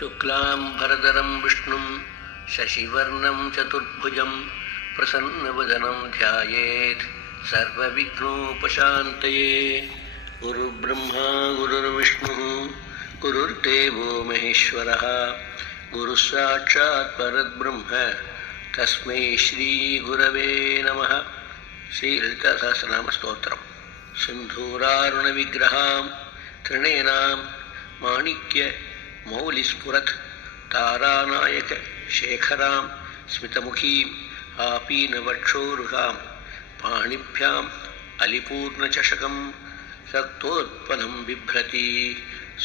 शुक्लांबरधरं विष्णुं शशिवर्णं चतुर्भुजं प्रसन्नवदनं ध्यायेत् सर्वविघ्नोपशान्तये। गुरुर्ब्रह्मा गुरुर्विष्णुः गुरुर्देवो महेश्वरः गुरुस्साक्षात् परब्रह्म तस्मै श्रीगुरवे नमः। श्रीललितासहस्रनामस्तोत्रम्। सिन्धूरारुणविग्रहां त्रिणेनां माणिक्य मौलिस्फुरत् तारानायक शेखरां स्मितमुखीम् आपीनवक्षोरुहां पाणिभ्याम् अलिपूर्णचषकं रक्तोत्पलं बिभ्रति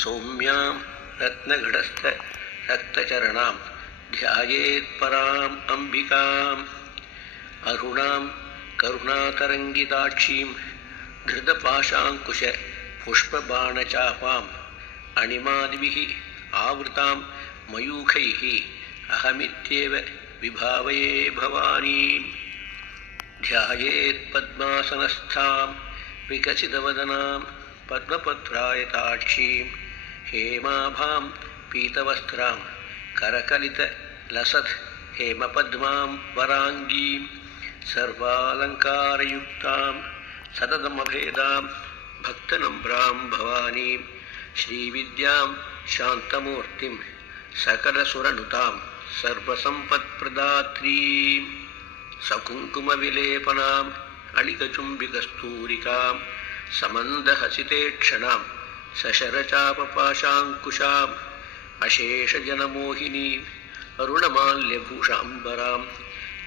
सौम्यां रत्नगढस्थ रक्तचरणां ध्यायेत्पराम् अम्बिकाम्। अरुणां करुणातरङ्गिताक्षीं धृतपाशाङ्कुश पुष्पबाणचापाम् अणिमादिभिः आवृतां मयूखैः अहमित्येव विभावये भवानीम्। ध्यायेत्पद्मासनस्थां विकसितवदनां पद्मपत्रायताक्षीं हेमाभां पीतवस्त्रां करकलितलसत् हेमपद्मां वराङ्गीं सर्वालङ्कारयुक्तां सततमभेदां भक्तनम्रां भवानीं श्रीविद्यां शान्तमूर्तिं सकलसुरनुतां सर्वसम्पत्प्रदात्रीं सकुङ्कुमविलेपनाम् अलिकचुम्बिकस्तूरिकां समन्दहसितेक्षणां सशरचापपाशाङ्कुशाम् अशेषजनमोहिनीम् अरुणमाल्यभूषाम्बरां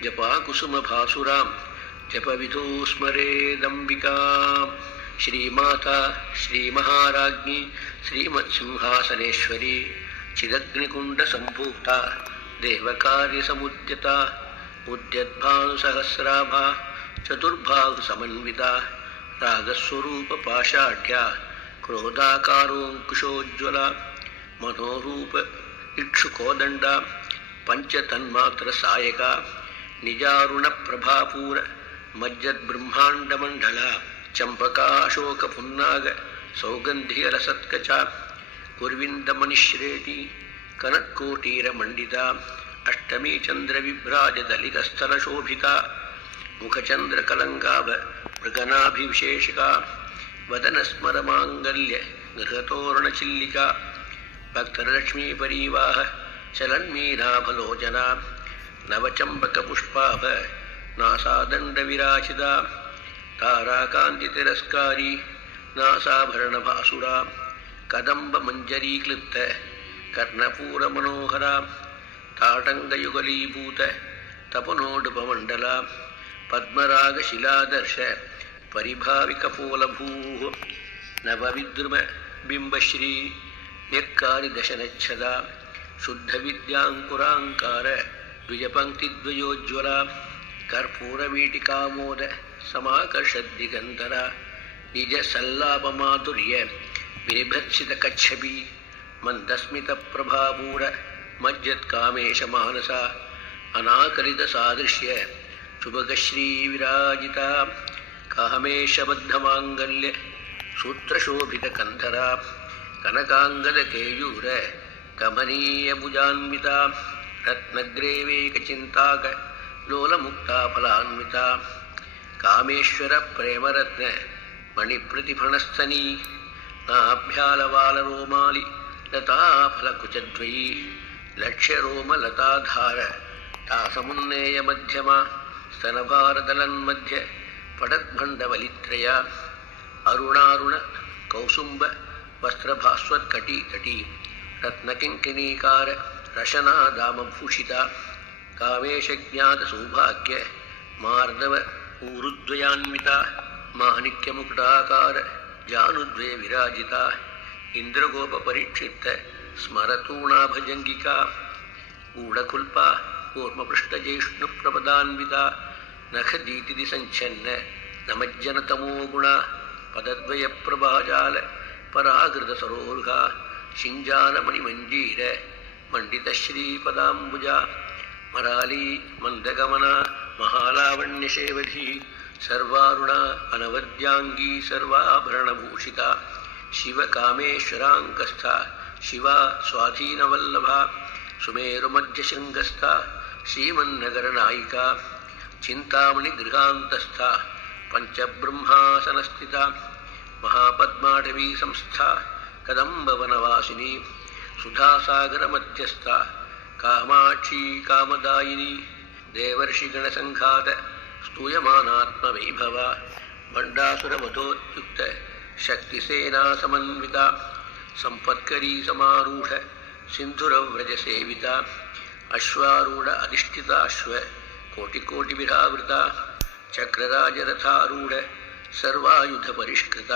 जपाकुसुमभासुरां जपविधौ स्मरेदम्बिकाम्। श्रीमाता श्रीमहाराज्ञी श्रीमत्सिंहासनेश्वरी चिदग्निकुण्डसम्भूता देवकार्यसमुद्यता उद्यद्भानुसहस्राभा चतुर्बाहुसमन्विता रागस्वरूपपाषाढ्या क्रोधाकारोऽङ्कुशोज्ज्वला मनोरूप इक्षुकोदण्डा पञ्चतन्मात्रसायका निजारुणप्रभापूर मज्जद्ब्रह्माण्डमण्डला चम्पकाशोकपुन्नाग सौगन्धियरसत्कचा कुर्विन्दमनिश्रेणी कनत्कोटीरमण्डिता अष्टमी चन्द्रविभ्राजदलितस्थलशोभिता मुखचन्द्रकलङ्काभ मृगनाभिविशेषिका वदनस्मरमाङ्गल्य गृहतोरणचिल्लिका भक्तरलक्ष्मीपरीवाह चलन्मीनाभलोचना नवचम्बकपुष्पाभ नासादण्डविराजिता ताराकान्तितिरस्कारी नासाभरणभासुरा कदम्बमञ्जरीक्लिप्त कर्णपूरमनोहरा ताटङ्गयुगलीभूत तपनोडुपमण्डला पद्मरागशिलादर्श परिभाविकपोलभूः नवविद्रुमबिम्बश्री न्यक्कारिदशनच्छदा शुद्धविद्याङ्कुराङ्कार द्विजपङ्क्तिद्वयोज्ज्वला कर्पूरवीटिकामोद समाकर्षद्दिगन्धरा निजसल्लापमाधुर्य विनिभत्सितकच्छपी मन्दस्मितप्रभापूर मज्जत्कामेशमानसा अनाकलितसादृश्य शुभगश्रीविराजिता कामेशबद्धमाङ्गल्य सूत्रशोभितकन्धरा कनकाङ्गदकेयूर कमनीयभुजान्विता रत्नग्रेवेकचिन्ताक लोलमुक्ताफलान्विता कामेश्वरप्रेमरत्न मणिप्रतिफणस्तनी नाभ्यालवालरोमालि लताफलकुचद्वयी लक्ष्यरोमलताधार तासमुन्नेयमध्यमा स्तनभारदलन्मध्य पटद्भण्डवलित्रया अरुणारुण कौसुम्ब वस्त्रभास्वत्कटीतटी रत्नकिङ्किणीकार रशनादामभूषिता कामेशज्ञातसौभाग्य मार्दव ऊरुद्वयान्विता माणिक्यमुकुटाकार जानुद्वये विराजिता इन्द्रगोपपरीक्षित स्मरतूणाभजङ्गिका गूढकुल्पा कूर्मपृष्ठजैष्णुप्रपदान्विता नखदीतिसञ्छन्न नमज्जनतमोगुणा पदद्वयप्रभाजाल परागृतसरोरुहा शिञ्जानमणिमञ्जीर मण्डितश्रीपदाम्बुजा मराली मन्दगमना महालावण्यशेवधी सर्वारुणा अनवद्यांगी सर्वाभरणभूषिता शिवकामेश्वराङ्कस्था ಶಿವ ಸ್ವಾಧೀನವಲ್ಲಭ ಸುಮೇರುಮಧ್ಯಶೃಂಗಸ್ಥ ಶ್ರೀಮನ್ನಗರನಾಯಿಕ ಚಿಂತಾಮಣಿ ಗೃಹಾಂತಸ್ಥ ಪಂಚಬ್ರಹ್ಮಾಸನಸ್ಥಿತ ಮಹಾಪದ್ಮಾಟವೀ ಸಂಸ್ಥಾ ಕದಂಬವನವಾಸಿನಿ ಸುಧಾಸಾಗರ ಮಧ್ಯಸ್ಥ ಕಾಮಾಕ್ಷಿ ಕಾಮದಾಯಿನಿ ದೇವರ್ಷಿಗಣಸಂಘಾತ ಸ್ತೂಯಮಾನಾತ್ಮವೈಭವ ಭಂಡಾಸುರವಧೋತ್ಯುಕ್ತ ಶಕ್ತಿಸೇನಾ ಸಮನ್ವಿತ ಸಂಪತ್ಕರೀ ಸಮಾರೂಢ ಸಿಂಧುರವ್ರಜ ಸೇವಿತ ಅಶ್ವಾರೂಢ ಅಧಿಷ್ಠಿತಾಶ್ವ ಕೋಟಿಕೋಟಿವಿರಾವೃತ ಚಕ್ರರಾಜರಥಾರೂಢ ಸರ್ವಾಯುಧ ಪರಿಷ್ಕೃತ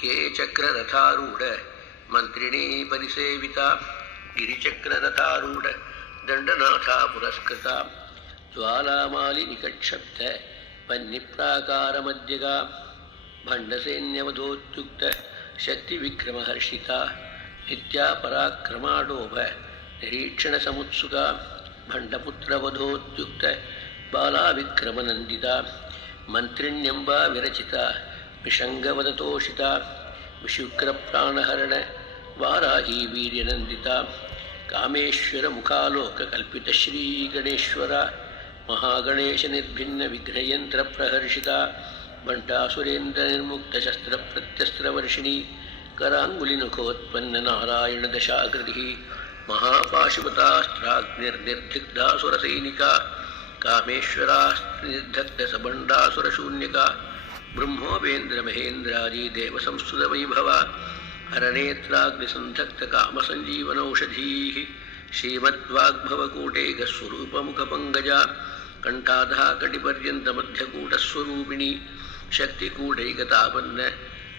ಕೆ ಚಕ್ರರಥಾರೂಢ ಮಂತ್ರಿಣೀ ಪರಿಸೇವಿತ ಗಿರಿಚಕ್ರರಥಾರೂಢ ದಂಡನಾಥ ಪುರಸ್ಕೃತ ಜ್ವಾಲಾಮಾಲಿ ನಿಕಕ್ಷಪ್ತ ಪನ್ನಿಪ್ರಾಕಾರ ಮಧ್ಯಗ ಭಂಡಸೈನ್ಯವಧೋತ್ಯುಕ್ತ ಶಕ್ತಿ ವಿಕ್ರಮಹರ್ಷಿತ ನಿತ್ಯಾ ಪರಾಕ್ರಮಾಡೋಭ ನಿರೀಕ್ಷಣ ಸಮುತ್ಸುಕ ಭಂಡಪುತ್ರವಧೋತ್ಯುಕ್ತ ಬಾಲಾ ವಿಕ್ರಮನಂದಿತ ಮಂತ್ರಿಣ್ಯಂಬ ವಿರಚಿತ ವಿಷಂಗವದತೋಷಿತ ವಿಶುಕ್ರಪ್ರಾಣಹರಣ ವಾರಾಹಿ ವೀರ್ಯನಂದಿತ ಕಾಮೇಶ್ವರ ಮುಖಾಲೋಕ ಕಲ್ಪಿತ ಶ್ರೀ ಗಣೇಶ್ವರ ಮಹಾಗಣೇಶ ನಿರ್ಭಿನ್ನ ವಿಘ್ನಯಂತ್ರ ಪ್ರಹರ್ಷಿತ ಬಂಟಾಸುರೇಂದ್ರ ನಿರ್ಮುಕ್ತ ಶಸ್ತ್ರ ಪ್ರತ್ಯಸ್ತ್ರವರ್ಷಿಣಿ ಕರಾಂಗುಲಿನುಖೋತ್ಪನ್ನ ನಾರಾಯಣ ದಶಾಕೃತಿ ಮಹಾಪಾಶುಪತಾಸ್ತ್ರಾಗ್ನಿರ್ನಿರ್ದಿಗ್ಧಾಸುರಸೈನಿಕ ಕಾಮೇಶ್ವರಾಸ್ತ್ರಿರ್ಧಕ್ತ ಸಬಂಡಾಸುರಶೂನ್ಯಕ ಬ್ರಹ್ಮೋಪೇಂದ್ರ ಮಹೇಂದ್ರಾದಿ ದೇವಸಂಸ್ತುತ ವೈಭವ ಹರನೇತ್ರಾಗ್ನಿಸಂಧಕ್ತ ಕಾಮಸಂಜೀವನೌಷಧೀ ಶ್ರೀಮದ್ವಾಗ್ಭವಕೂಟೇಕಸ್ವರೂಪಮುಖಪಂಗಜ ಕಂಠಾಧಃ ಕಟಿಪರ್ಯಂತಮಧ್ಯಕೂಟಸ್ವರೂಪಿಣಿ ಶಕ್ತಿಕೂಟೈಕತಾಪನ್ನ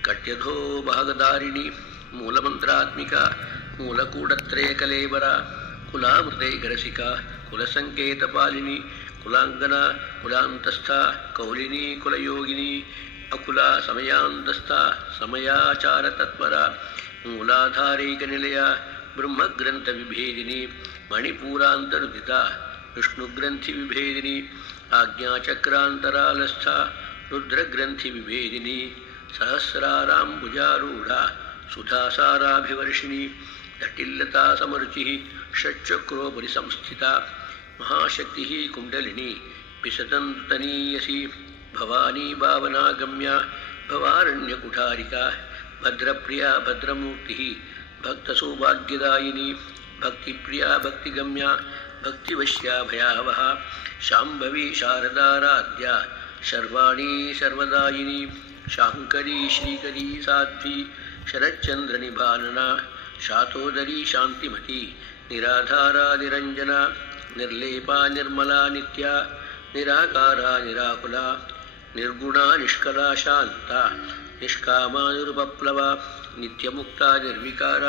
ಕಟ್ಯಧೋ ಭಾಗಧಾರಿಣಿ ಮೂಲಮಂತ್ರಾತ್ಮಿಕ ಮೂಲಕೂಟತ್ರಯಕಲೇಬರ ಕುಲಾಮೃತೈಕರಸಿಕ ಕುಲಸಂಕೇತಪಾಲಿನಿ ಕುಲಾಂಗನ ಕುಲಾಂತಸ್ಥ ಕೌಲಿನಿ ಕುಲಯೋಗಿನಿ ಅಕುಲ ಸಮಯಾಂತಸ್ಥ ಸಮಯಾಚಾರ ತತ್ಪರ ಮೂಲಾಧಾರೈಕನಿಲಯ ಬ್ರಹ್ಮಗ್ರಂಥ ವಿಭೇದಿನಿ ಮಣಿಪೂರಾಂತರುದಿತ ವಿಷ್ಣುಗ್ರಂಥಿ ವಿಭೇದಿನಿ ಆಜ್ಞಾಚಕ್ರಾಂತರಾಲಸ್ಥ ರುದ್ರಗ್ರಂಥಿ ವಿಭೇದಿನಿ ಸಹಸ್ರಾರಾಂಬುಜಾರೂಢ ಸುಧಾಸಾರಾಭಿವರ್ಷಿಣಿ ಜಟಿಲ್ಲತಾ ಸಮರುಚಿ ಷಟ್ಚಕ್ರೋಪರಿ ಸಂಸ್ಥಿತ ಮಹಾಶಕ್ತಿ ಕುಂಡಲಿನಿ ಪಿಸತಂತನೀಯಸಿ ಭವಾನಿ ಭಾವನಾಗಮ್ಯ ಭವಾರಣ್ಯಕುಠಾರಿಕಾ ಭದ್ರಪ್ರಿಯಾ ಭದ್ರಮೂರ್ತಿ ಭಕ್ತಸೌಭಾಗ್ಯದಾಯಿನಿ ಭಕ್ತಿಪ್ರಿಯಾ ಭಕ್ತಿಗಮ್ಯ ಭಕ್ತಿವಶ್ಯಾ ಭಯಾವಹ ಶಾಂಭವಿ ಶಾರದಾರಾಧ್ಯ ಶರ್ವಾಣಿ ಸರ್ವದಾಯಿನಿ ಶಾಂಕರಿ ಶ್ರೀಕರಿ ಸಾಧ್ವಿ ಶರಚ್ಚಂದ್ರ ನಿಭಾನನ ಶಾತೋದರಿ ಶಾಂತಿಮತಿ ನಿರಾಧಾರ ನಿರಂಜನ ನಿರ್ಲೇಪಾ ನಿರ್ಮಲಾ ನಿತ್ಯ ನಿರಾಕಾರ ನಿರಾಕುಲ ನಿರ್ಗುಣ ನಿಷ್ಕಲ ಶಾಂತ ನಿಷ್ಕಾಮ ನಿರುಪಪ್ಲವ ನಿತ್ಯಮುಕ್ತ ನಿರ್ವಿಕಾರ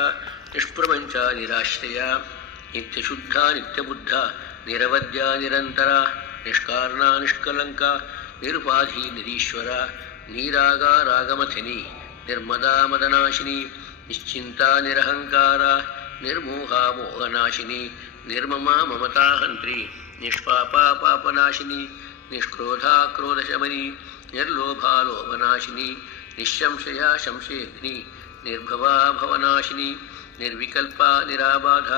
ನಿಷ್ಪ್ರಪಂಚ ನಿರಾಶ್ರಯ ನಿತ್ಯಶುದ್ಧ ನಿತ್ಯಬುದ್ಧ ನಿರವದ್ಯ ನಿರಂತರ ನಿಷ್ಕಾರಣ ನಿಷ್ಕಲಂಕ ನಿರುಪಾಧಿ ನಿರೀಶ್ವರ ನೀರಾಗ ರಾಗಮಥಿನಿ ನಿರ್ಮದಾ ಮದನಾಶಿನಿ ನಿಶ್ಚಿಂತ ನಿರಹಂಕಾರ ನಿರ್ಮೋಹ ಮೋಹನಾಶಿನಿ ನಿರ್ಮಮ ಮಮತಾಹಂತ್ರಿ ನಿಷ್ಪಾಪ ಪಾಪನಾಶಿನಿ ನಿಷ್ಕ್ರೋಧ ಕ್ರೋಧಶಮನಿ ನಿರ್ಲೋಭಾ ಲೋಭನಾಶಿನಿ ನಿಶಂಶಯ ಶಂಶೇಗ್ನಿ ನಿರ್ಭವಾ ಭವನಾಶಿನಿ ನಿರ್ವಿಕಲ್ಪ ನಿರಾಬಾಧ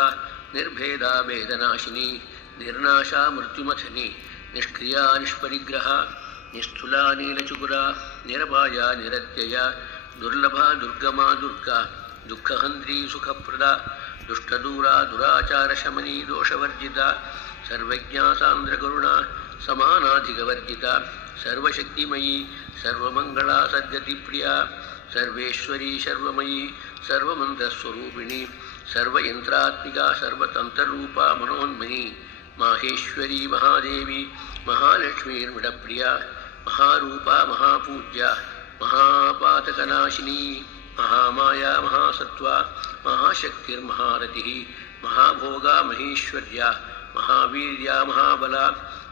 ನಿರ್ಭೇದ ಭೇದನಾಶಿನಿ ನಿರ್ನಾಶ ಮೃತ್ಯುಮಥನಿ ನಿಷ್ಕ್ರಿಯಾ ನಿಷ್ಪರಿಗ್ರಹ ನಿಸ್ಥೂಲ ನೀಲಚುಗುರ ನಿರಪಾಯ ನಿರತ್ಯಯ ದುರ್ಲಭ ದುರ್ಗಮ ದುರ್ಗಾ ದುಃಖಹಂತ್ರಿ ಸುಖಪ್ರದ ದುಷ್ಟದೂರ ದುರಾಚಾರ ಶಮನಿ ದೋಷವರ್ಜಿತ ಸರ್ವಜ್ಞಾ ಸಾಂದ್ರಕರುಣ ಸಮಾನಾಧಿಕವರ್ಜಿತ ಸರ್ವಶಕ್ತಿಮಯಿ ಸರ್ವಮಂಗಳ ಸದ್ಗತಿ ಪ್ರಿಯ ಸರ್ವೇಶ್ವರಿ ಸರ್ವಮಯಿ ಸರ್ವಮಂತ್ರಸ್ವರೂಪಿಣಿ ಸರ್ವಯಂತ್ರಾತ್ಮಿಕ ಸರ್ವತಂತ್ರರೂಪ ಮನೋನ್ಮನಿ ಮಾಹೇಶ್ವರಿ ಮಹಾದೇವಿ ಮಹಾಲಕ್ಷ್ಮೀರ್ಮಿಡಪ್ರಿಯ ಮಹಾರೂಪ ಮಹಾಪೂಜ್ಯ ಮಹಾಪಾತಕನಾಶಿನಿ ಮಹಾಮಾಯಾ ಮಹಾಸತ್ವ ಮಹಾಶಕ್ತಿರ್ಮಹಾರತಿ ಮಹಾಭೋಗ ಮಹೇಶ್ವರ್ಯ ಮಹಾವೀರ್ಯ ಮಹಾಬಲ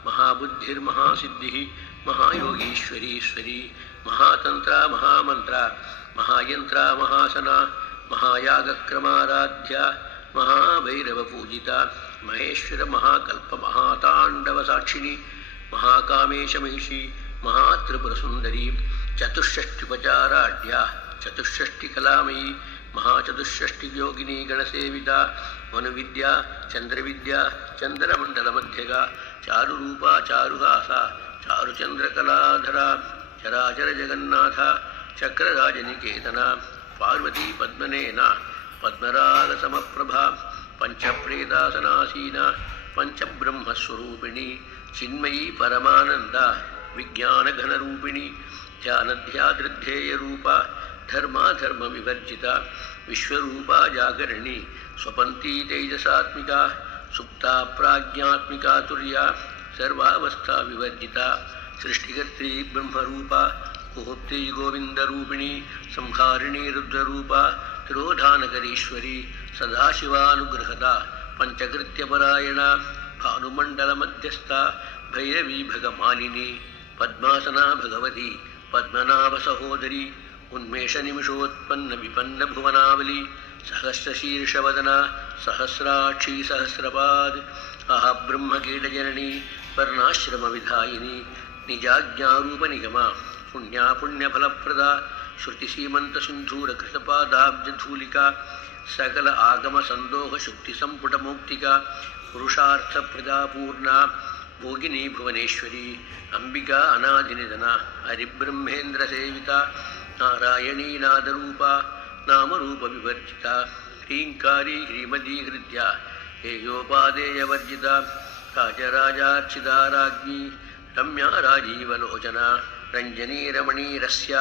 ಮಹಾಬುದ್ಧಿರ್ಮಹಾಸಿದ್ಧಿ ಮಹಾಯೋಗೀಶ್ವರೀಶ್ವರಿ ಮಹಾತಂತ್ರ ಮಹಾಮಂತ್ರ ಮಹಾಯಂತ್ರ ಮಹಾಸನ ಮಹಾಯಾಗಕ್ರಮಾರಾಧ್ಯ ಮಹಾಭೈರವಪೂಜಿತ ಮಹೇಶ್ವರ ಮಹಾಕಲ್ಪ ಮಹಾತಾಂಡವ ಸಾಕ್ಷಿಣಿ ಮಹಾಕಾಮೇಶ ಮಹಿಷಿ ಮಹಾತ್ರಿಪುರಸುಂದರಿ ಚತುಷ್ಷಷ್ಟ್ಯುಪಚಾರಾಢ್ಯ ಚತುಷ್ಷಷ್ಟಿಕಲಾಮಯಿ ಮಹಾಚತುಷ್ಷಷ್ಟಿಯೋಗಿನಿ ಗಣಸೇವಿತ ಮನುವಿದ್ಯಾ ಚಂದ್ರವಿದ್ಯಾ ಚಂದ್ರಮಂಡಲಮಧ್ಯಗ ಚಾರುರೂಪ ಚಾರುಹಾಸ ಚಾರುಚಂದ್ರಕಲಾಧರ ಚರಾಚರ ಜಗನ್ನಾಥ ಚಕ್ರರಾಜನಿಕೇತನ ಪಾರ್ವತಿ ಪದ್ಮನೇನ ಪದ್ಮರಾಗಸಮಪ್ರಭಾ ಪಂಚಪ್ರೇತಾಸನಾಸೀನ ಪಂಚಬ್ರಹ್ಮಸ್ವರೂಪಿಣಿ ಚಿನ್ಮಯೀ ಪರಮಾನಂದ ವಿಜ್ಞಾನಘನರೂಪಿಣಿ ಧ್ಯಾನಧ್ಯಾದೃಧ್ಯೇಯರೂಪ ಧರ್ಮಾಧರ್ಮ ವಿವರ್ಜಿತ ವಿಶ್ವರೂಪ ಜಾಗರಣಿ ಸ್ವಪಂತೀ ತೇಜಸಾತ್ಮಿಕ ಸುಪ್ತಾ ಪ್ರಾಜ್ಞಾತ್ಮಿಕಾ ತುರ್ಯ ಸರ್ವಾವಸ್ಥಾ ವಿವರ್ಜಿತ ಸೃಷ್ಟಿಕರ್ತ್ರಿ ಬ್ರಹ್ಮರೂಪ ಮುಹುಪ್ತಿ ಗೋವಿಂದರೂಪಿಣಿ ಸಂಹಾರಿಣಿ ರುದ್ರರೂಪ ತಿರೋಧಾನಕರೀಶ್ವರಿ ಸದಾಶಿವಾನುಗ್ರಹದ ಪಂಚಕೃತ್ಯಪರಾಯಣ ಭಾನುಮಂಡಲ ಮಧ್ಯಸ್ಥ ಭೈರವೀ ಭಗಮಾಲಿನಿ ಪದ್ಮಾಸನ ಭಗವತಿ ಪದ್ಮನಾಭ ಸಹೋದರಿ ಉನ್ಮೇಷ ನಿಮಿಷೋತ್ಪನ್ನ ವಿಪನ್ನ ಭುವನಾವಲಿ ಸಹಸ್ರಶೀರ್ಷವದನ ಸಹಸ್ರಾಕ್ಷಿ ಸಹಸ್ರಪಾದ್ ಅಹ ಬ್ರಹ್ಮಕೀಟಜನನಿ ವರ್ಣಾಶ್ರಮ ವಿಧಾಯಿನಿ ನಿಜಾಜ್ಞಾರೂಪ ನಿಗಮ ಪುಣ್ಯಫಲಪ್ರದ ಶ್ರುತಿಸೀಮಂತ ಸಿಂಧೂರ ಕೃತಪಾದಾಬ್ಜಧೂಲಿಕಾ ಸಕಲ ಆಗಮ ಸಂದೋಹ ಶುಕ್ತಿ ಸಂಪುಟ ಮೌಕ್ತಿಕ ಪುರುಷಾರ್ಥ ಪ್ರಜಾಪೂರ್ಣ ಭೋಗಿನಿ ಭುವನೇಶ್ವರಿ ಅಂಬಿಕಾ ಅನಾದಿನಿಧನ ಹರಿಬ್ರಹ್ಮೇಂದ್ರ ಸೇವಿತ ನಾರಾಯಣೀ ನಾದರೂಪ ನಾಮರೂಪ ವಿವರ್ಜಿತ ಹ್ರೀಂಕಾರಿ ಹ್ರೀಮದೀ ಹೃದ್ಯ ಹೇಯೋಪಾದೇಯವರ್ಜಿತ ರಾಜರಾಜಾರ್ಚಿದಾರಾಜ್ಞಿ ರಮ್ಯಾ ರಾಜೀವಲೋಚನ ರಂಜನೀ ರಮಣೀರಸ್ಯ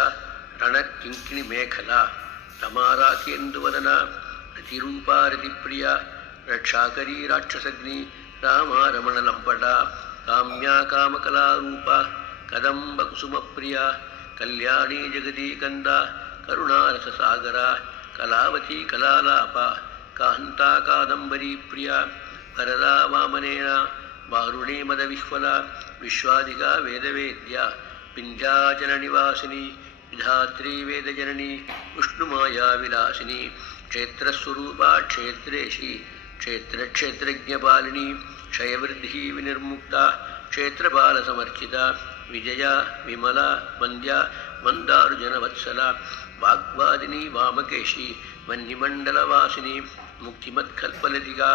ರಣಕಿಂಕಿಣಿ ಮೇಖಲಾ ರಮಾರಾಕೇಂದುವದನ ರತಿರೂಪಾ ರತಿಪ್ರಿಯ ರಕ್ಷಾಕರೀ ರಾಕ್ಷಸಗ್ನಿ ರಾಮ ರಮಣಲಂಪಟ ಕಾಮ್ಯಾ ಕಾಮಕಲಾರೂಪ ಕದಂಬ ಕುಸುಮಪ್ರಿಯ ಕಲ್ಯಾಣಿ ಜಗದೀ ಕಂದ ಕರುಣಾರಸಸಾಗರ ಕಲಾವತಿ ಕಲಾಲಾಪ ಕಾಂತಾ ಕಾದಂಬರೀ ಪ್ರಿಯ ವರದಾ ವಾಮನೇನ ವಾರುಣೀ ಮದವಿಹ್ವಲ ವಿಶ್ವಾದಿಕಾ ವೇದವೇದ್ಯ ವಿಂಧ್ಯಾಚಲನಿವಾಸಿನಿ ವಿಧಾತ್ರೀ ವೇದಜನನಿ ವಿಷ್ಣುಮಾಯಾ ವಿಲಾಸಿನಿ ಕ್ಷೇತ್ರಸ್ವರೂಪಾ ಕ್ಷೇತ್ರೇಶಿ ಕ್ಷೇತ್ರಜ್ಞಪಾಲಿನಿ ಕ್ಷಯವೃದ್ಧಿ ವಿನಿರ್ಮುಕ್ತ ಕ್ಷೇತ್ರಪಾಲಸಮರ್ಚಿತ ವಿಜಯ ವಿಮಲ ವಂದ್ಯ ಮಂದಾರುಜನವತ್ಸಲ ವಾಗ್ವಾದಿನಿ ವಾಮಕೇಶಿ ವನ್ನಿಮಂಡಲವಾಸಿನಿ ಮುಕ್ತಿಮತ್ಕಲ್ಪಲತಿಕಾ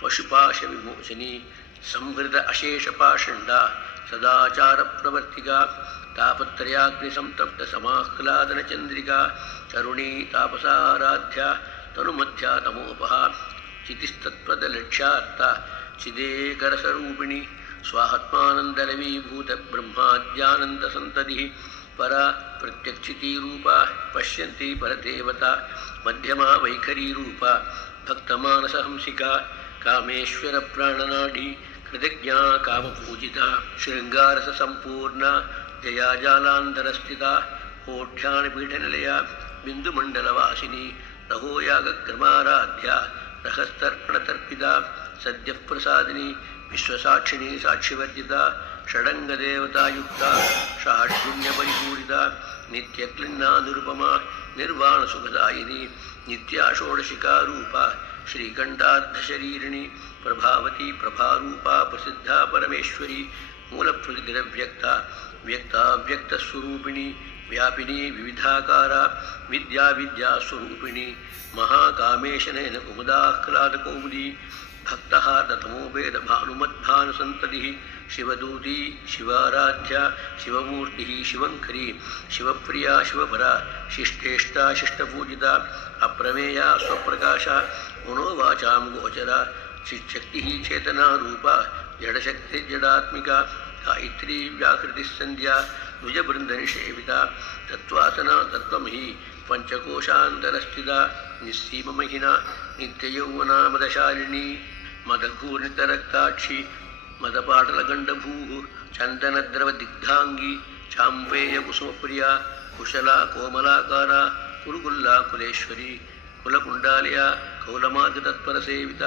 ಪಶುಪಾಶ ವಿಮೋಚನಿ ಸಂಹೃತ ಅಶೇಷಪಾಷಂಡ ಸದಾಚಾರ ಪ್ರವರ್ತಿಕಾ ತಾಪತ್ರಯಾಗ್ನಿಸಂತಪ್ತ ಸಮಾಹ್ಲಾದನ ಚಂದ್ರಿಕಾ ತರುಣೀ ತಾಪಸಾರಾಧ್ಯ ತನುಮಧ್ಯ ತಮೋಪಹ ಚಿತಿಸ್ತತ್ಪದಲಕ್ಷ್ಯಾರ್ಥ ಚಿದೇಕರಸರೂಪಿಣಿ ಸ್ವಾತ್ಮಾನಂದಲವೀಭೂತ ಬ್ರಹ್ಮಾದ್ಯಾನಂದ ಸಂತತಿ ಪರ ಪ್ರತ್ಯಕ್ಷಿತೀರೂಪ ಪಶ್ಯಂತಿ ಪರದೇವತಾ ಮಧ್ಯಮಾ ವೈಖರೀರೂಪ ಭಕ್ತಮಾನಸಹಂಸಿಕಾ ಕಾಮೇಶ್ವರ ಪ್ರಾಣನಾಡಿ ಕೃತಜ್ಞಾ ಕಾಮಪೂಜಿತ ಶೃಂಗಾರಸ ಸಂಪೂರ್ಣ ಜಯಾಜಾಲಾಂಧರಸ್ಥಿತ ಕೋಠ್ಯಾನಪೀಠನಿಲಯ ಬಿಂದುಮಂಡಲವಾಸಿನಿ ರಹೋಯಾಗಕ್ರಮಾರಾಧ್ಯ ರಹಸ್ತರ್ಪಣತರ್ಪಿತ ಸದ್ಯಪ್ರಸಾದಿನಿ ವಿಶ್ವಸಾಕ್ಷಿಣಿ ಸಾಕ್ಷಿವರ್ಜಿತ ಷಡಂಗದೇವತಾಯುಕ್ತ ಷಾಢ್ಯುಣ್ಯಪರಿಪೂರಿತ ನಿತ್ಯಕ್ಲಿನ್ನಾನುರುಪಮ ನಿರ್ವಾಣಸುಖದಾಯಿನಿ ನಿತ್ಯಾ ಷೋಡಶಿಕಾರೂಪ ಶ್ರೀಕಂಠಾರ್ಧಶರೀರಿಣಿ ಪ್ರಭಾವತಿ ಪ್ರಭಾರೂಪಾ ಪ್ರಸಿದ್ಧಾ ಪರಮೇಶ್ವರಿ ಮೂಲಪ್ರಕೃತಿರವ್ಯಕ್ತ ವ್ಯಕ್ತಾವ್ಯಕ್ತಸ್ವರೂಪಿಣಿ ವ್ಯಾಪಿನಿ ವಿವಿಧಾಕಾರ ವಿದ್ಯಾವಿದ್ಯಾಸ್ವರೂಪಿಣಿ ಮಹಾಕಾಮೇಶನೇನ ಕುಮುದಾಹ್ಲಾದಕೌಮುದಿ ಭಕ್ತಹಾರ್ದತಮೋಭೇದ ಭಾನುಮದ್ಭಾನುಸಂತತಿ ಶಿವದೂತಿ ಶಿವಾರಾಧ್ಯ ಶಿವಮೂರ್ತಿ ಶಿವಂಕರಿ ಶಿವಪ್ರಿಯಾ ಶಿವಪರ ಶಿಷ್ಟೇಷ್ಟಾ ಶಿಷ್ಟಪೂಜಿತ ಅಪ್ರಮೇಯ ಸ್ವಪ್ರಕಾಶ ಮನೋವಾಚಾಂ ಗೋಚರ ಚಿಚ್ಚಕ್ತಿ ಚೇತನಾರೂಪ ಜಡಶಕ್ತಿರ್ಜಡಾತ್ಮಿಕ ಗಾಯತ್ರಿ ವ್ಯಾಕೃತಿಸ್ಸಂಧ್ಯಾ ದ್ವಿಜಬೃಂದನಿಷೇವಿತ ತತ್ವಾಸನ ತತ್ವಮಹಿ ಪಂಚಕೋಶಾಂತರಸ್ಥಿತ ನಿಸ್ಸೀಮಮಹಿನ ನಿತ್ಯಯೌವನಾ ಮದಶಾಲಿನಿ ಮದಘೂರ್ಣಿತರಕ್ತಾಕ್ಷಿ ಮದಪಾಟಲಗಂಡಭೂ ಚಂದನದ್ರವದಿಗ್ಧಾಂಗಿ ಚಾಂಪೇಯ ಕುಸುಮಪ್ರಿಯ ಕುಶಲಾ ಕೋಮಲಾಕಾರ ಕುರುಗುಲ್ಲಾ ಕುಲೇಶ್ವರಿ ಕುಲಕುಂಡಾಲಯ ಕೌಲಮಾರ್ಗತತ್ಪರಸೇವಿತ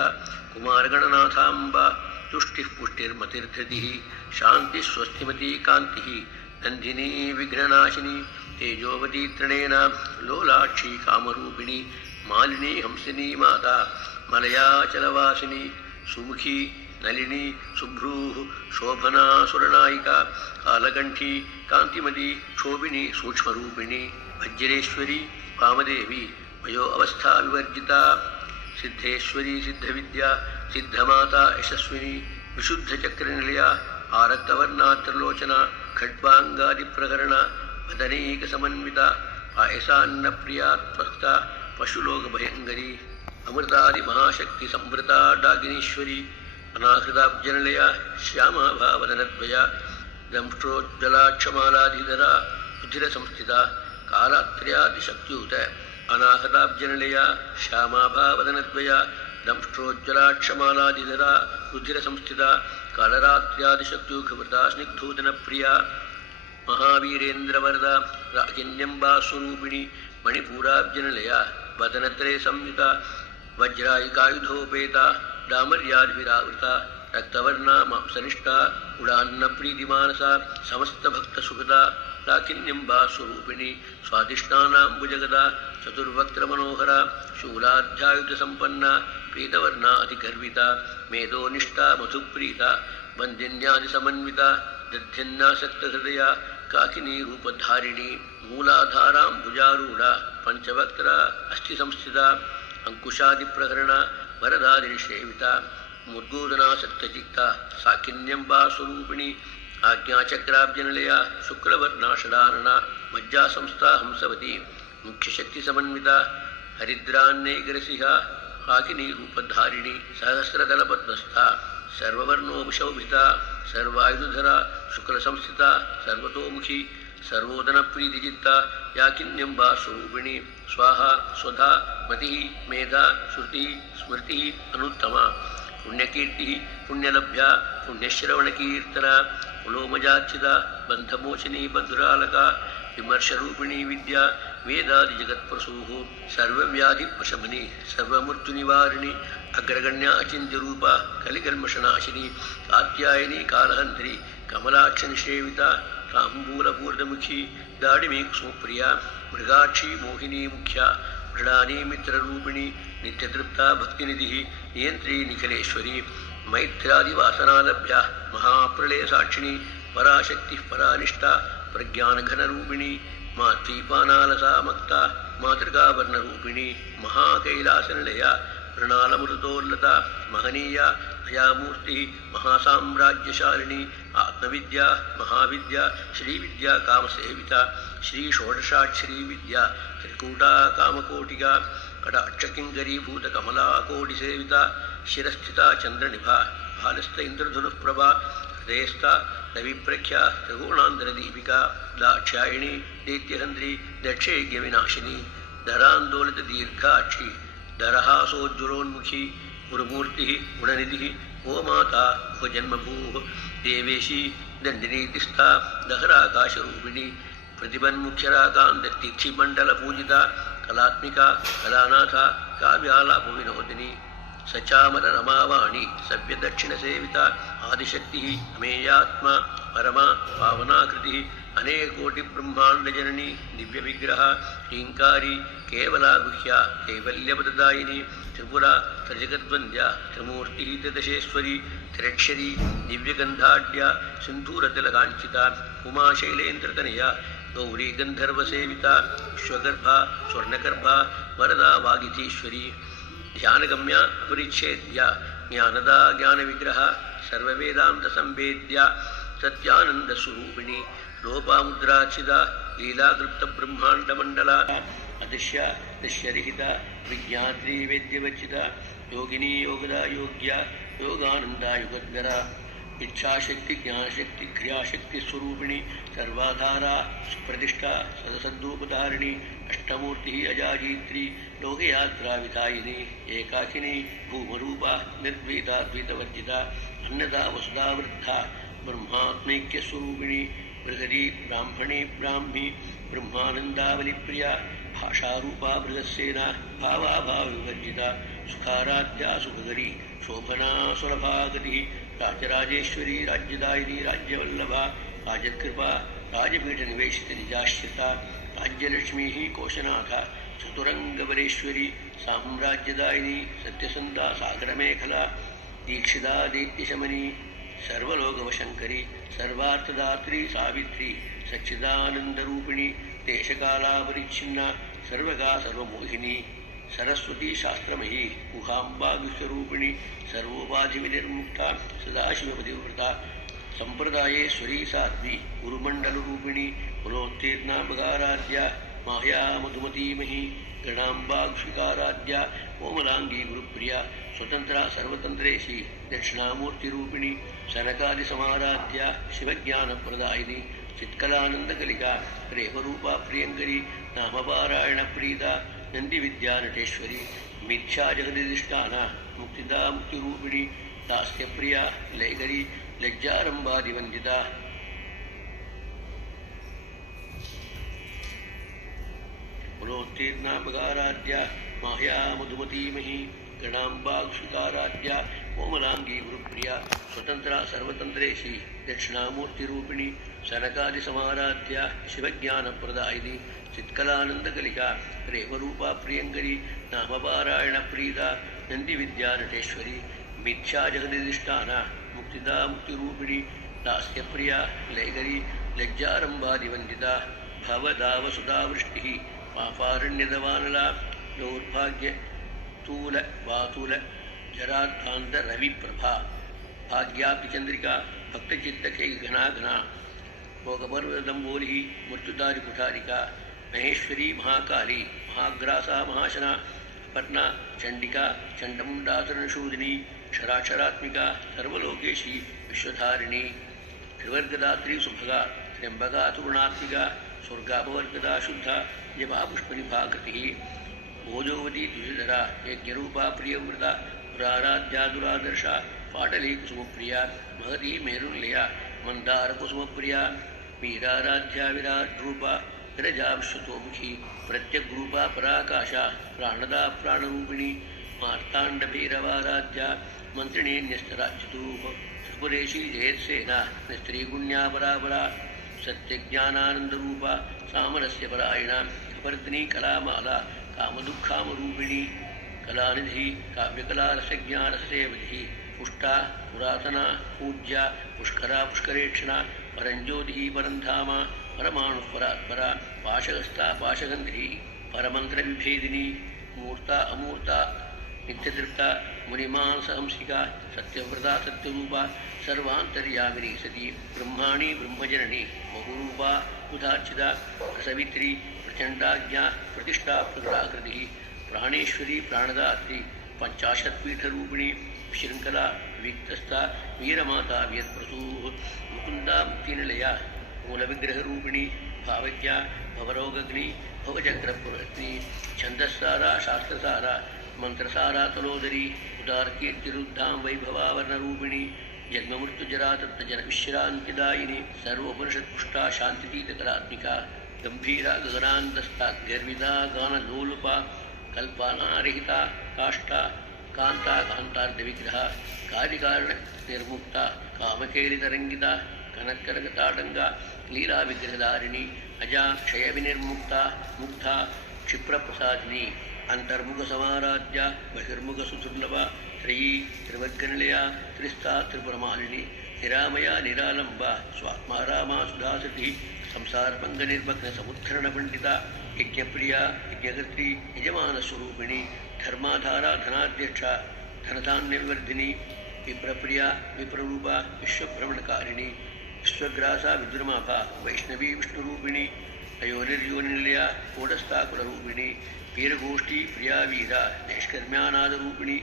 ಕುಮಾರಗಣನಾಥಾಂಬ ತುಷ್ಟಿಃ ಪುಷ್ಟಿರ್ಮತಿರ್ಧೃತಿಃ ಶಾಂತಿ ಸ್ವಸ್ತಿಮತಿ ಕಾಂತಿಃ ನಂದಿನಿ ವಿಘ್ನನಾಶಿನಿ ತೇಜೋವತಿ ತೃಣೇನ ಲೋಲಾಕ್ಷಿ ಕಾಮರೂಪಿಣಿ ಮಾಲಿನಿ ಹಂಸಿನಿ ಮಾತಾ ಮಲಯಾಚಲವಾಸಿನಿ ಸುಮುಖಿ ನಳಿನಿ ಶುಭ್ರೂ ಶೋಭನಾ ಸುರನಾಯಿಕಾ ಕಾಲಕಂಠಿ ಕಾಂತಿಮತಿ ಶೋಭಿನಿ ಸೂಕ್ಷ್ಮರೂಪಿಣಿ ವಜ್ರೇಶ್ವರಿ ವಾಮದೇವಿ वयो अवस्था विवर्जिता सिद्धेश्वरी सिद्धविद्या सिद्धमाता यशस्विनी विशुद्धचक्रनिलया आरक्तवर्णा त्रिलोचना खड्वाङ्गादिप्रकरण वदनैकसमन्विता पायसान्नप्रिया त्वक्ता पशुलोकभयङ्करी अमृतादिमहाशक्तिसंवृता डाकिनीश्वरी अनाहृताब्जनिलया श्यामा भावदनद्वया दंष्ट्रोज्ज्वलाक्षमालाधिधरा रुधिरसंस्थिता कालात्र्यादिशक्त्युत अनाहताब्जनिलया श्यामाभावदनद्वया दंष्ट्रोज्ज्वलाक्षमालाधिधरा रुधिरसंस्थिता कालरात्र्यादिशक्त्युखवृता स्निग्धोदनप्रिया महावीरेन्द्रवरदा रागिन्यम्बास्वरूपिणी मणिपूराब्जनिलया वदनत्रये संयुता वज्रायिकायुधोपेता डामर्याद्विरावृता रक्तवर्णा मांसनिष्ठा उडान्नप्रीतिमानसा समस्तभक्तसुखदा लाकिन्यम्बास्वरूपिणी स्वादिष्टानाम्बुजगदा चतुर्वक्त्रमनोहरा शूलाध्यायुधसम्पन्ना पीतवर्णा अधिगर्विता मेधोनिष्ठा मधुप्रीता वन्द्यन्यादिसमन्विता दध्यन्नासक्तहृदया काकिनी रूपधारिणी मूलाधाराम्बुजारूढा पञ्चवक्त्रा अस्थिसंस्थिता अंकुशादिप्रकरणा वरदादिनिषेविता मुद्गोदनासक्तचित्ता साकिन्यम्बास्वरूपिणी आज्ञाचक्राब्जनिलया शुक्लवर्णाषडानना मज्जासंस्था हंसवती मुख्यशक्तिसमन्विता हरिद्रान्नेकरसिहा हाकिनी रूपधारिणी सहस्रदलपद्मस्था सर्ववर्णोपशोभिता सर्वायुधरा शुक्लसंस्थिता सर्वतोमुखी सर्वोदनप्रीतिचित्ता याकिन्यम्बास्वरूपिणी स्वाहा स्वधा मतिः मेधा श्रुतिः स्मृतिः अनुत्तमा पुण्यकीर्तिः पुण्यलभ्या पुण्यश्रवणकीर्तना पुलोमजार्चिता बन्धमोचिनी बन्धुरालका विमर्शरूपिणी विद्या वेदादिजगत्प्रसूः सर्वव्याधिप्रशमनी सर्वमृत्युनिवारिणी अग्रगण्या अचिन्त्यरूपा कलिकल्मषनाशिनी कात्यायनी कालहन्त्री कमलाक्षनिषेविता ताम्बूलपूर्णमुखी दाडिमीकुसुमप्रिया मृगाक्षी मोहिनी मुख्या मृडानी मित्ररूपिणी नित्यतृप्ता भक्तिनिधिः नियन्त्री निखिलेश्वरी मैत्रादिवासनालभ्या महाप्रलयसाक्षिणी पराशक्तिः परानिष्ठा प्रज्ञानघनरूपिणी मातृपानालसा मक्ता मातृकावर्णरूपिणी महाकैलासनिलया मृणालमृतोल्लता महनीया अयामूर्तिः महासाम्राज्यशालिनी आत्मविद्या महाविद्या श्रीविद्या कामसेविता श्रीषोडशाक्षरी त्रिकूटा कामकोटिका कटाक्षकिङ्करीभूतकमलाकोटिसेविता शिरस्थिता चन्द्रनिभा भालस्थ इन्द्रधनुःप्रभा हृदयस्था रविप्रख्या त्रिकोणान्तरदीपिका दाक्षायिणी दैत्यहन्त्री दक्षयज्ञविनाशिनी धरान्दोलितदीर्घाक्षी दरहासोज्ज्वलोन्मुखी गुरुमूर्तिः गुणनिधिः गोमाता भोजन्मभूः देवेशी दण्डिनीतिस्था दहराकाशरूपिणी प्रतिपन्मुख्यराकान्ततीक्षिमण्डलपूजिता कलात्मिका कलानाथा काव्यालापविनोदिनी सचामररमावाणी सव्यदक्षिणसेविता आदिशक्तिः अमेयात्मा परमा पावनाकृतिः अनेककोटिब्रह्माण्डजननी दिव्यविग्रह ह्रीङ्कारी केवला गुह्या कैवल्यपददायिनी त्रिपुरा त्रिजगद्वन्द्या त्रिमूर्तिः त्रिदशेश्वरी त्र्यक्षरी दिव्यगन्धाढ्या सिन्धूरतिलकाञ्चिता उमाशैलेन्द्रतनया गौरी गन्धर्वसेविता विश्वगर्भा स्वर्णगर्भा वरदा वागीतीश्वरी ध्यानगम्या अपरिच्छेद्या ज्ञानदा ज्ञानविग्रह सर्ववेदान्तसंवेद्या सत्यानन्दस्वरूपिणी लोपामुद्राचिता लीलाकृप्तब्रह्माण्डमण्डला अदृश्या दृश्यरहिता विज्ञात्री वेद्यवच्चिता योगिनी योगदा योग्या योगानन्दा युगद्गरा इच्छाशक्ति ज्ञानशक्ति क्रियाशक्ति स्वरूपिणी सर्वाधारा सुप्रतिष्ठा सदसद्रूपधारिणी अष्टमूर्तिः अजाजीत्री लोकयात्राविधायिनी एकाकिनी भूमरूपा निर्द्वैता द्वैतवर्जिता अन्नदा वसुधा वृद्धा ब्रह्मात्मैक्यस्वरूपिणी बृहदी ब्राह्मणी ब्राह्मी ब्रह्मानन्दावलिप्रिया भाषारूपा बृहस्सेना भावाभावविवर्जिता सुखाराध्या सुखगरी शोभना सुलभागतिः राजराजेश्वरी राज्यदायिनी राज्यवल्लभा राजकृपा राजपीठनिवेशितनिजाश्रिता राज्यलक्ष्मीः कोशनाथा चतुरङ्गबलेश्वरी साम्राज्यदायिनी सत्यसन्धा सागरमेखला दीक्षिता दैत्यशमनी सर्वलोकवशङ्करी सर्वार्थदात्री सावित्री सच्चिदानन्दरूपिणी देशकालापरिच्छिन्ना सर्वगा सर्वमोहिनी सरस्वती शास्त्रमयी गुहांबा विश्वरूपिणी सर्वोपाधिविनिर्मुक्ता सदाशिवपतिव्रता संप्रदायेश्वरी साध्वी गुरुमण्डलरूपिणी कुलोत्तीर्णा मगाराध्या माया मधुमतीमही गणांबाक्षिकाराध्या कोमलांगी गुरुप्रिया स्वतंत्रा सर्वतंत्रेशी दक्षिणामूर्तिरूपिणी सनकादिसमाराध्या शिवज्ञानप्रदायिनी चित्कलानंदकलिका प्रेमरूपा प्रियंकरी नामपारायणप्रीता नंदिविद्यानटेश्वरी मिथ्या जगदिष्टाना मुक्तिदा मुक्तिरूपिणी दास्यप्रिया लयकरी लज्जारंभादिवंदिता कुलोत्तीर्णा मगाराध्या माया मधुमतीमही गणांबाक्षिकाराध्या कोमलांगी गुरुप्रिया स्वतंत्रा सर्वतंत्रेशी दक्षिणामूर्तिरूपिणी सनकादिसमाराध्या शिवज्ञानप्रदायिनी चित्कलानंदकलिका प्रेमरूपा प्रियंकरी नामपारायणप्रीता नंदिविद्यानटेश्वरी मिथ्या जगदिष्टाना मुक्तिदा मुक्तिरूपिणी दास्यप्रिया लयकरी लज्जारंभादिवंदिता भवदावसुधावृष्टिः पापारण्यदवानला दौर्भाग्य तूल वातुल जराद्धांत रविप्रभा भाग्यापि चंद्रिका भक्तचित्तके घना घना भोगपर्वदंबोली मृत्युदारी कुठारिका महेश्वरी महाकाली महाग्रासा महाशना स्पर्णा चंडिका चंडमुंडासरणशूदिनी क्षराक्षरात्मिका सर्वलोकेशी विश्वधारिणी त्रिवर्गदात्री सुभगा त्र्यंबका तुरुणात्मिका स्वर्गापवर्गदा शुद्धा जपापुष्पनिभाकृतिः भोजोवती द्विधरा यज्ञरूपा प्रियव्रता पुराराध्या दुरादर्शा पाटली कुसुमप्रिया महती मेरुल्लया मंदारकुसुमप्रिया मीराराध्या विराट्रूपा विरजा विश्वतोमुखी प्रत्यग्रूपा पराकाशा प्राणदा प्राणरूपिणी मार्ताण्डभैरवाराध्या मंत्रिणीन्यस्तराच्युतूः त्रिपुरेशी जयत्सेना स्त्रीगुण्या परापरा सत्यज्ञानानंदरूपा सामरस्य परायणा कपर्दिनी कलामाला कामदुःखामरूपिणी कलानिधि काव्यकलारसज्ञानसेवधिः पुष्टा पुरातना पूज्या पुष्करा पुष्करेक्षणा परञ्ज्योतिः परन्धामा परमाणुपरात्परा पाशहस्ता पाशगन्धिः परमन्त्रविभेदिनी मूर्ता अमूर्ता नित्यतृप्ता मुनिमांसहंसिका सत्यव्रता सत्यरूपा सर्वान्तर्यामिनी सती ब्रह्माणी ब्रह्मजननी बहुरूपा बुधार्चिता रसवित्री प्रचंडाज्ञा प्रतिष्ठा प्रकटाकृतिः प्राणेश्वरी प्राणदात्री पंचाशत्पीठरूपिणी श्रृंखला विक्तस्था वीरमाता व्यत्प्रसूः मुकुंदा मुक्तिनिलया मूलविग्रहरूपिणी भावज्ञा भवरोगग्नि भवचक्रपुरग्नि छन्दस्सारा शास्त्रसारा मंत्रसारा तलोदरी उदारकीर्तिरुद्धां वैभवावर्णरूपिणी जन्ममृत्युजरा तत्तजनविश्रान्तिदायिनी सर्वोपनिषत्पुष्टा शान्तितीतकलात्मिका गंभीरा गगनान्तस्ताद्गर्विदा गानलोलुपा कल्पानारहिता काष्ठा कांता कांतार्धविग्रहा कार्यकारणनिर्मुक्ता कामकेलितरंगिता कनकरगताडंगा लीलाविग्रहधारिणी अजा क्षयविनिर्मुक्ता मुग्धा क्षिप्रप्रसादिनी अंतर्मुखसमाराध्या बहिर्मुखसुदुर्लभा त्रयी त्रिवर्गनिलया त्रिस्ता त्रिपुरमालिनी निरामया निरालंबा स्वात्मा रामा सुधासती संसारभंगनिर्मग्नसमुद्धरणपण्डिता यज्ञप्रिया यज्ञकर्त्री यजमानस्वरूपिणी धर्माधारा धनाध्यक्षा धनधान्यविवर्धिनी विप्रप्रिया विप्ररूपा विश्वभ्रमणकारिणी विश्वग्रासा विद्रुमाभा वैष्णवी विष्णुरूपिणी अयोनिर्योनिलया कूटस्थाकुलरूपिणी वीरगोष्ठी प्रिया वीरा नैष्कर्म्यानादरूपिणी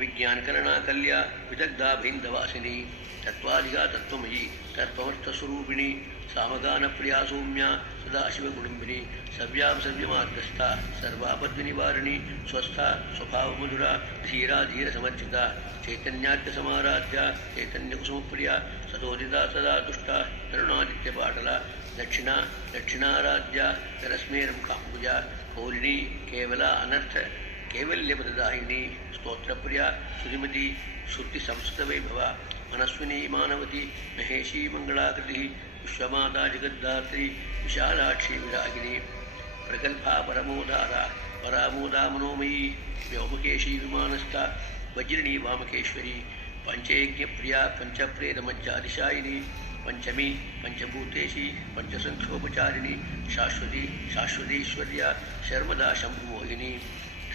विज्ञानकरणा कल्या विदग्धा भिन्दवासिनी तत्त्वाधिका तत्त्वमयी तत्त्वमर्थस्वरूपिणी सामगानप्रिया सौम्या सदाशिवकुटुम्बिनी सव्यापसव्यमार्गस्था सर्वापद्विनिवारिणी स्वस्था स्वभावमधुरा धीरा धीरसमर्जिता चैतन्याद्यसमाराध्या चैतन्यकुसुमप्रिया सदोदिता सदा तुष्टा तरुणादित्यपाटला दक्षिणा दक्षिणाराध्या करस्मेरमुखाम्बुजा कौलिनी केवला अनर्थ कैवल्यप्रदायिनी स्तोत्रप्रिया श्रीमती श्रुतिसंस्कृतवैभवा मनस्विनी मानवती महेशी मंगलाकृतिः विश्वमाता जगद्धात्री विशालाक्षी विरागिनी प्रगल्भा परमोदारा परामोदा मनोमयी व्योमकेशी विमानस्था वज्रिणी वामकेश्वरी पंचयज्ञप्रिया पंचप्रेतमज्जादिशायिनी पंचमी पंचभूतेशी पंचसंख्योपचारिणी शाश्वती शाश्वतीश्वर्या शर्मदा शंभुमोहिनी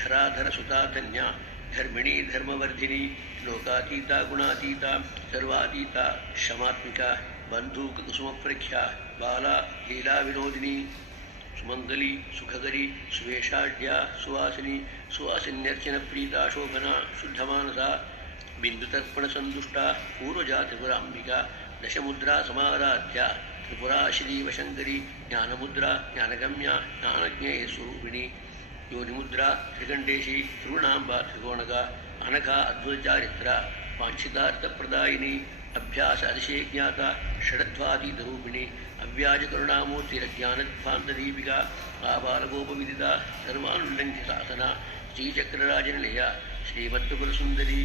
धराधरसुता धन्या धर्मिणी धर्मवर्धिनी लोकातीता गुणातीता सर्वातीता क्षमात्मिका बन्धुकुसुमप्रख्या बाला लीला विनोदिनी सुमंगली सुखकरी सुवेशाढ्या सुवासिनी सुवासिन्यर्चनप्रीता शोभना शुद्धमानसा बिन्दुतर्पणसन्तुष्टा पूर्वजा त्रिपुराम्बिका दशमुद्रा समाराध्या त्रिपुरा श्रीवशङ्करी ज्ञानमुद्रा ज्ञानगम्या ज्ञानज्ञेयस्वरूपिणी योनिमुद्रा त्रिकण्डेशी त्रिगुणाम्बा त्रिकोणगा अनघा अद्भुतचारित्रा वाञ्छितार्थप्रदायिनी अभ्यास अधिशेज्ञाता षडध्वातीतरूपिणी अव्याजकरुणामूर्तिरज्ञानध्वान्तदीपिका आबालगोपविदिता सर्वानुल्लङ्घ्यसासना श्रीचक्रराजनिलया श्रीमत्त्रिपुरसुन्दरी